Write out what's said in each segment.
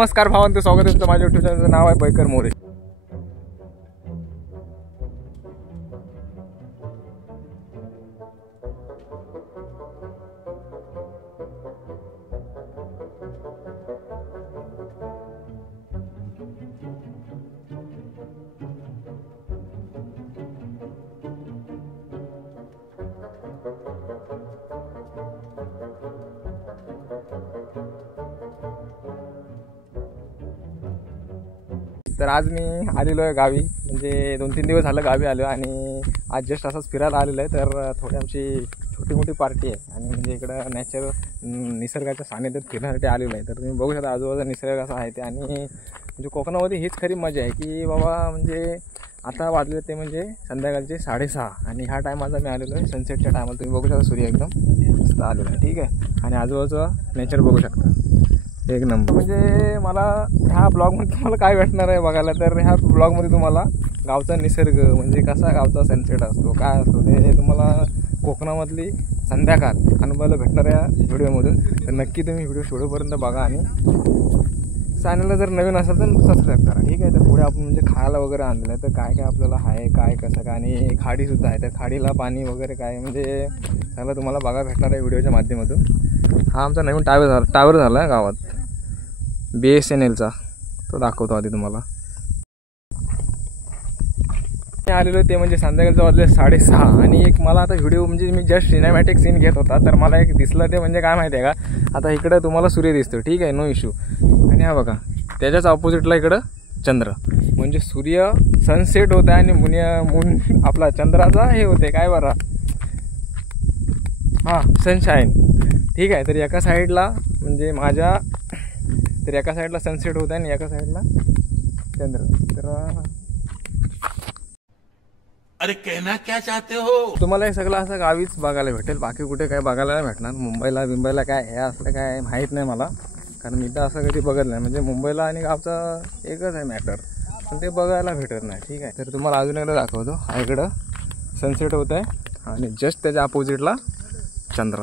नमस्कार भावांचं स्वागत आहे तुमचं माझ्या युट्यूब चॅनलचं नाव आहे बैकर मोरे. तर आज मी आलेलो आहे गावी, म्हणजे 2-3 दिवस झालं गावी आलो आणि आज जस्ट असंच फिरायला आलेलो आहे. तर थोडी आमची छोटी मोठी पार्टी आहे आणि म्हणजे इकडं निसर्गाच्या सानिध्यात फिरण्यासाठी आलेलो आहे. तर तुम्ही बघू शकता आजूबाजूचा निसर्ग कसा आहे ते. आणि म्हणजे कोकणामध्ये हीच खरी मजा आहे की बाबा म्हणजे आता वाजले ते म्हणजे संध्याकाळचे 6:30 आणि ह्या टायमाचा मी आलेलो आहे सनसेटच्या टायमाला. तुम्ही बघू शकता सूर्य एकदम मस्त आलेला आहे, ठीक आहे. आणि आजूबाजूचं नेचर बघू शकता एक नंबर. म्हणजे मला ह्या ब्लॉगमध्ये तुम्हाला काय भेटणार आहे बघायला, तर ह्या ब्लॉगमध्ये तुम्हाला गावचा निसर्ग म्हणजे कसा गावचा सनसेट असतो काय असतो ते तुम्हाला कोकणामधली संध्याकाळ अनुभवायला भेटणार या व्हिडिओमधून. तर नक्की तुम्ही व्हिडिओ शेवटपर्यंत बघा आणि चॅनलला जर नवीन असेल तर सबस्क्राईब करा, ठीक आहे. तर पुढे आपण म्हणजे खायला वगैरे आणलेलं आहे, तर काय काय आपल्याला आहे काय कसं काय. आणि खाडीसुद्धा आहे, तर खाडीला पाणी वगैरे काय म्हणजे चांगलं तुम्हाला बघा भेटणार आहे व्हिडिओच्या माध्यमातून. हा आमचा नवीन टावर झाला आहे गावात BSNLचा, तो दाखवतो आधी तुम्हाला. आलेलो ते म्हणजे संध्याकाळचं वाजले 6:30 आणि एक मला आता व्हिडिओ म्हणजे मी जस्ट सिनेमॅटिक सीन घेत होता तर मला एक दिसलं ते म्हणजे काय माहिती आहे का, आता इकडं तुम्हाला सूर्य दिसतो, ठीक आहे, नो इश्यू. आणि हा बघा त्याच्याच ऑपोजिटला इकडं चंद्र, म्हणजे सूर्य सनसेट होत आहे आणि मून आपला चंद्राचा हे होते काय बरं हां सनशाईन, ठीक आहे. तर एका साईडला म्हणजे तर एका साईडला सनसेट होत आहे आणि एका साईडला चंद्र. तर अरे कहना क्या चाहते हो. तुम्हाला हे सगळं असं गावीच बघायला भेटेल, बाकी कुठे काय बघायला नाही भेटणार. मुंबईला काय हे असलं काय माहीत नाही मला, कारण मी तर असं कधी बघत नाही. म्हणजे मुंबईला आणि गावचा एकच आहे मॅटर, पण ते बघायला भेटत नाही, ठीक आहे. तर तुम्हाला अजून एकदा दाखवतो. हा इकडं सनसेट होत आहे आणि जस्ट त्याच्या अपोजिटला चंद्र,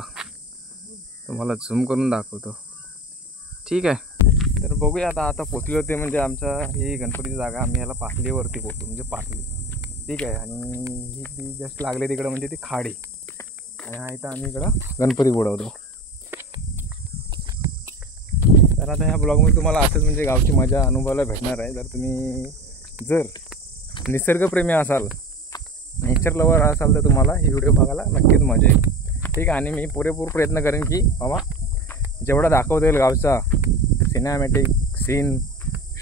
तुम्हाला झूम करून दाखवतो, ठीक आहे. तर बघूया आता पोचले होते म्हणजे आमच्या ही गणपतीची जागा, आम्ही याला पाटलीवरती पोचलो, म्हणजे पाटली, ठीक आहे. आणि ही ती जस्ट लागले तिकडं म्हणजे ती खाडी आणि हा इथं आम्ही इकडं गणपती बुडवतो. तर आता ह्या ब्लॉगमध्ये तुम्हाला असंच म्हणजे गावची मजा अनुभवायला भेटणार आहे. जर तुम्ही निसर्गप्रेमी असाल, नेचर लवर असाल तर तुम्हाला ही व्हिडिओ बघायला नक्कीच मजा येईल, ठीक आहे. आणि मी पुरेपूर प्रयत्न करेन की बाबा जेवढा दाखवता येईल गावचा सिनेमॅटिक सीन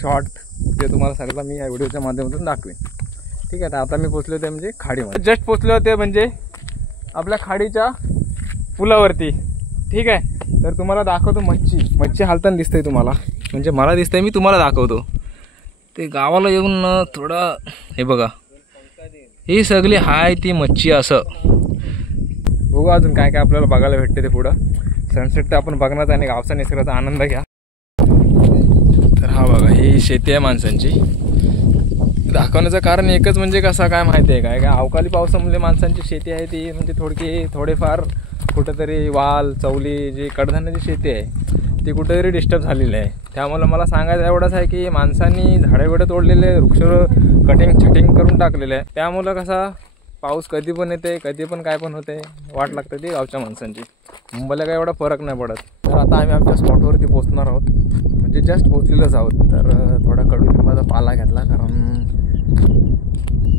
शॉर्ट ते तुम्हाला सगळं मी या व्हिडिओच्या माध्यमातून दाखवेन, ठीक आहे. तर आता मी पोचले होते म्हणजे खाडीमध्ये, जस्ट पोचले होते म्हणजे आपल्या खाडीच्या पुलावरती, ठीक आहे. तर तुम्हाला दाखवतो मच्छी हालताना दिसतंय तुम्हाला, म्हणजे मला दिसतंय, मी तुम्हाला दाखवतो. ते गावाला येऊन थोडं हे बघा ही सगळी हाय ती मच्छी. असं बघू अजून काय काय आपल्याला बघायला भेटते ते पुढं. सनसेट तर आपण बघणार आणि गावचा निसर्गाचा आनंद घ्या. तर हा बघा ही शेती आहे माणसांची. दाखवण्याचं कारण एकच म्हणजे कसा काय माहिती आहे काय अवकाळी पावसामुळे माणसांची शेती आहे ती म्हणजे थोडेफार कुठंतरी वाल चवली जी कडधान्याची शेती आहे ती कुठेतरी डिस्टर्ब झालेली आहे. त्यामुळे मला सांगायचं एवढंच आहे की माणसांनी झाडे तोडलेले, वृक्ष कटिंग करून टाकलेले आहे. त्यामुळं कसा पाऊस कधी पण येते कधी पण काय पण होते, वाट लागते ती गावच्या माणसांची. मुंबईला काय एवढा फरक नाही पडत. तर आता आम्ही आमच्या स्पॉटवरती पोचणार आहोत, म्हणजे जस्ट पोचलेलोच आहोत. तर थोडा कडुलिंबाचा पाला घेतला, कारण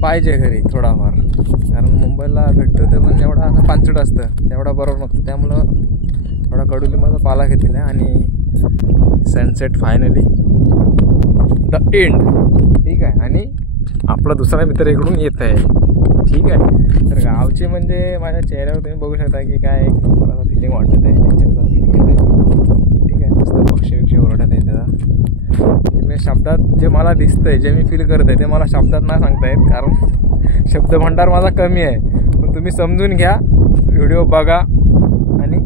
पाहिजे घरी थोडाफार, कारण मुंबईला भेटतो ते पण एवढा असं पांचट असतं तेवढा बरोबर नसतं. त्यामुळं थोडा कडुलिंबाचा पाला घेतलेला आहे आणि सनसेट फायनली द एंड, ठीक आहे. आणि आपला दुसरा मित्र इकडून येत आहे, ठीक आहे. तर गावचे म्हणजे माझ्या चेहऱ्यावर तुम्ही बघू शकता की काय एक मला फिलिंग वाटत आहे, नेचरचा फिलिंग येत आहे, ठीक आहे. मस्त पक्षी ओरडत आहे त्याला. मी शब्दात जे मला दिसतंय जे मी फील करत आहे ते मला शब्दात नाही सांगता येत, कारण शब्दभंडार माझा कमी आहे. पण तुम्ही समजून घ्या, व्हिडिओ बघा आणि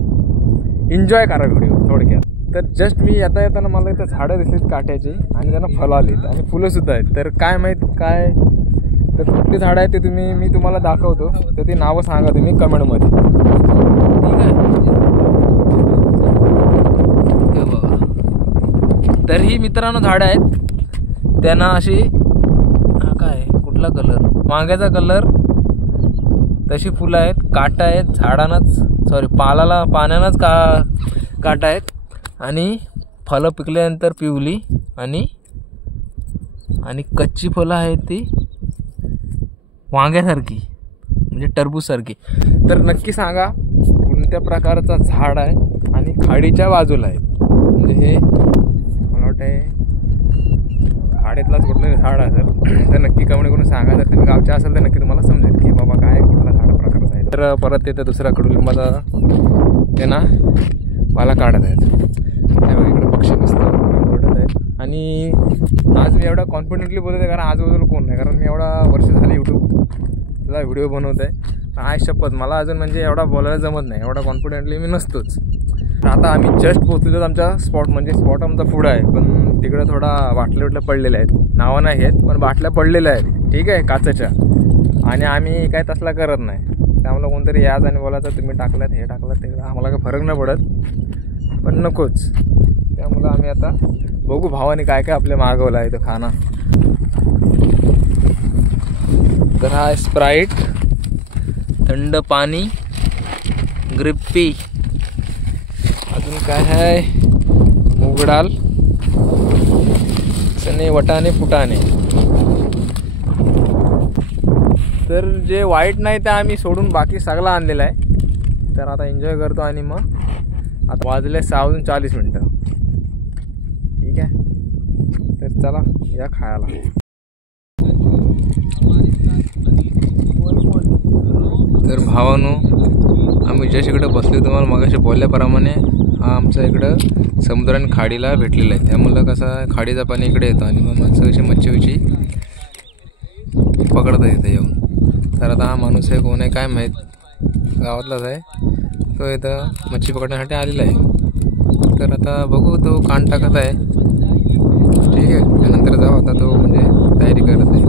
एन्जॉय करा व्हिडिओ थोडक्यात. तर जस्ट मी येताना मला इथं झाडं दिसलीत काट्याची आणि त्यांना फळं आलीत आणि फुलंसुद्धा आहेत. तर काय माहीत काय तर कुठली झाडं आहेत ते मी तुम्हाला दाखवतो, तर ती नावं सांगा तुम्ही कमेंटमध्ये, ठीक आहे. तर ही मित्रांनो झाडं आहेत, त्यांना अशी हा काय कुठला कलर, वांग्याचा कलर, तशी फुलं आहेत, काटा आहेत झाडांनाच, सॉरी पाण्यानंच काटा आहेत आणि फळं पिकल्यानंतर पिवली आणि कच्ची फळं आहेत ती वांग्यासारखी म्हणजे टरबूजसारखी. तर नक्की सांगा कोणत्या प्रकारचा झाड आहे आणि खाडीच्या बाजूला आहे, म्हणजे हे मला वाटतं खाडीतलाच कुठलं झाड असेल तर नक्की कमेंट करून सांगा. जर तुम्ही गावच्या असेल तर नक्की तुम्हाला समजेल की बाबा काय कुठला झाड प्रकारचा आहे. तर परत तिथं दुसरा कडुलिंबाचा ते ना पाला काढत आहेत. त्यामुळे इकडे पक्षी मस्त ओरडत आहेत आणि आज मी एवढा कॉन्फिडेंटली बोलत आहे कारण आजूबाजूला कोण नाही, कारण मी एवढा वर्ष झाले यूट्यूबला व्हिडिओ बनवत आहे. आय शपथ मला अजून म्हणजे एवढा बोलायला जमत नाही, एवढा कॉन्फिडेंटली मी नसतोच. आता आम्ही जस्ट पोहोचलो आमच्या स्पॉट, म्हणजे स्पॉट आमचा पुढं आहे पण तिकडं थोडा बाटल्या पडलेल्या आहेत, नावं नाही आहेत पण बाटल्या पडलेल्या आहेत ठीक आहे काचेच्या, आणि आम्ही काय तसला करत नाही. त्यामुळे कोणतरी याच आणि बोलायचं तुम्ही टाकलात हे टाकलात ते, आम्हाला काही फरक नाही पडत पण नकोच. त्यामुळं आम्ही आता बघू भावाने काय काय आपल्या मागवलं आहे तो खाना. तर हा स्प्राईट, थंड पाणी, ग्रिप्पी, अजून काय आहे मूग डाळ, चणे, वटाणे, फुटाणे. तर जे वाईट नाही ते आम्ही सोडून बाकी सगळं आणलेलं आहे. तर आता एन्जॉय करतो आणि मग आता वाजले 6:40 ठीक आहे. तर चला या खायला. तर भावानो आम्ही जस्ट इकडं बसलो, तुम्हाला मगाशी बोलल्याप्रमाणे हा आमचा इकडं समुद्र आणि खाडीला भेटलेला आहे. त्यामुळं कसं खाडीचं पाणी इकडे येतं आणि मग माणसं कशी मच्छी पकडता येतं येऊन. तर आता हा माणूस आहे कोण आहे काय माहीत, गावातलाच आहे तो, इथं मच्छी पकडण्यासाठी आलेला आहे. तर आता बघू तो कान टाकत आहे ठीक आहे. त्यानंतर जाऊ आता तो म्हणजे तयारी करत आहे.